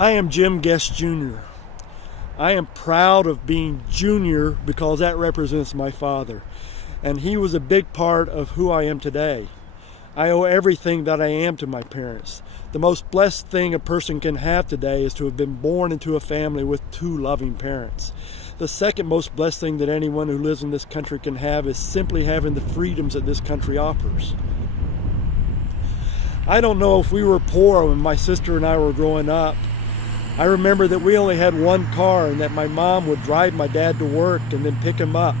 I am Jim Guest Jr. I am proud of being Junior because that represents my father. And he was a big part of who I am today. I owe everything that I am to my parents. The most blessed thing a person can have today is to have been born into a family with two loving parents. The second most blessed thing that anyone who lives in this country can have is simply having the freedoms that this country offers. I don't know if we were poor when my sister and I were growing up. I remember that we only had one car and that my mom would drive my dad to work and then pick him up.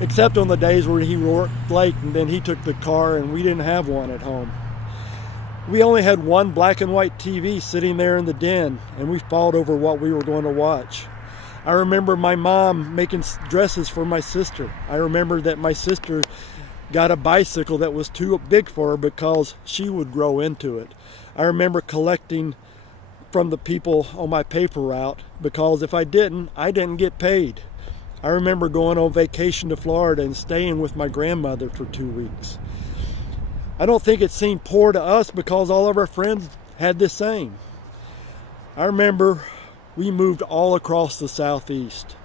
Except on the days where he worked late and then he took the car and we didn't have one at home. We only had one black and white TV sitting there in the den and we fought over what we were going to watch. I remember my mom making dresses for my sister. I remember that my sister got a bicycle that was too big for her because she would grow into it. I remember collecting from the people on my paper route because if I didn't get paid. I remember going on vacation to Florida and staying with my grandmother for 2 weeks. I don't think it seemed poor to us because all of our friends had the same. I remember we moved all across the Southeast.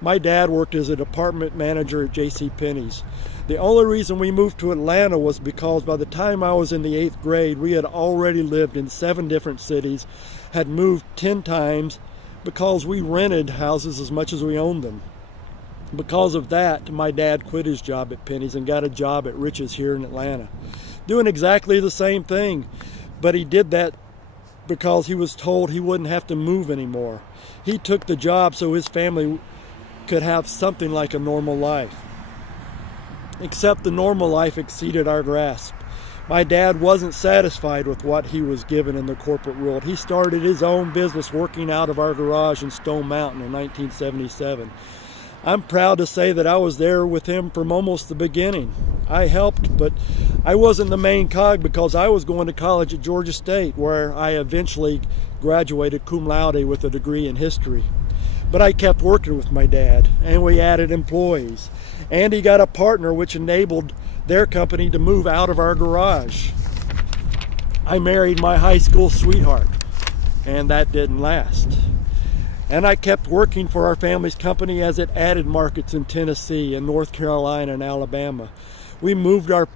My dad worked as a department manager at JCPenney's. The only reason we moved to Atlanta was because by the time I was in the 8th grade, we had already lived in 7 different cities, had moved 10 times because we rented houses as much as we owned them. Because of that, my dad quit his job at Penny's and got a job at Rich's here in Atlanta, doing exactly the same thing, but he did that because he was told he wouldn't have to move anymore. He took the job so his family could have something like a normal life. Except the normal life exceeded our grasp. My dad wasn't satisfied with what he was given in the corporate world. He started his own business working out of our garage in Stone Mountain in 1977. I'm proud to say that I was there with him from almost the beginning. I helped, but I wasn't the main cog because I was going to college at Georgia State, where I eventually graduated cum laude with a degree in history. But I kept working with my dad, and we added employees. And he got a partner which enabled their company to move out of our garage. I married my high school sweetheart, and that didn't last. And I kept working for our family's company as it added markets in Tennessee and North Carolina and Alabama. We moved our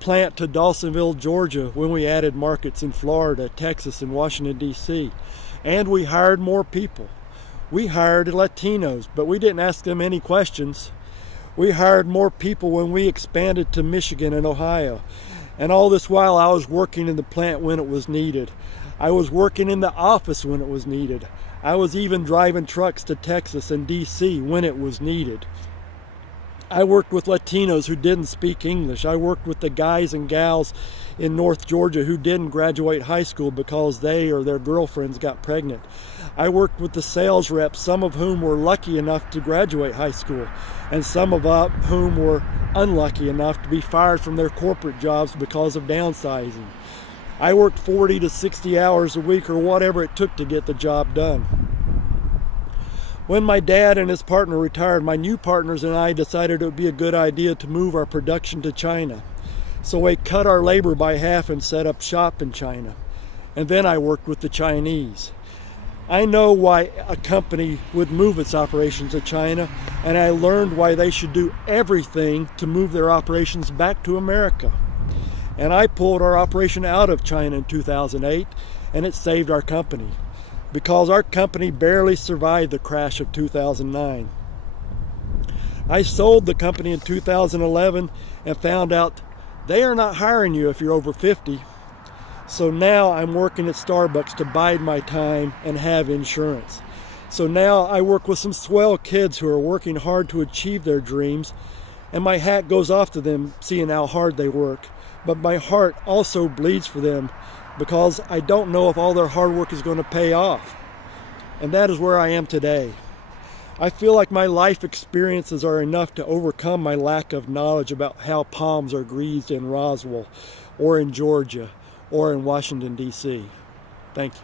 plant to Dawsonville, Georgia when we added markets in Florida, Texas, and Washington, D.C. And we hired more people. We hired Latinos, but we didn't ask them any questions. We hired more people when we expanded to Michigan and Ohio. And all this while I was working in the plant when it was needed. I was working in the office when it was needed. I was even driving trucks to Texas and D.C. when it was needed. I worked with Latinos who didn't speak English. I worked with the guys and gals in North Georgia who didn't graduate high school because they or their girlfriends got pregnant. I worked with the sales reps, some of whom were lucky enough to graduate high school, and some of whom were unlucky enough to be fired from their corporate jobs because of downsizing. I worked 40 to 60 hours a week or whatever it took to get the job done. When my dad and his partner retired, my new partners and I decided it would be a good idea to move our production to China. So we cut our labor by half and set up shop in China. And then I worked with the Chinese. I know why a company would move its operations to China, and I learned why they should do everything to move their operations back to America. And I pulled our operation out of China in 2008, and it saved our company because our company barely survived the crash of 2009. I sold the company in 2011 and found out they are not hiring you if you're over 50. So now I'm working at Starbucks to bide my time and have insurance. So now I work with some swell kids who are working hard to achieve their dreams, and my hat goes off to them seeing how hard they work. But my heart also bleeds for them because I don't know if all their hard work is going to pay off. And that is where I am today. I feel like my life experiences are enough to overcome my lack of knowledge about how palms are greased in Roswell or in Georgia or in Washington, D.C. Thank you.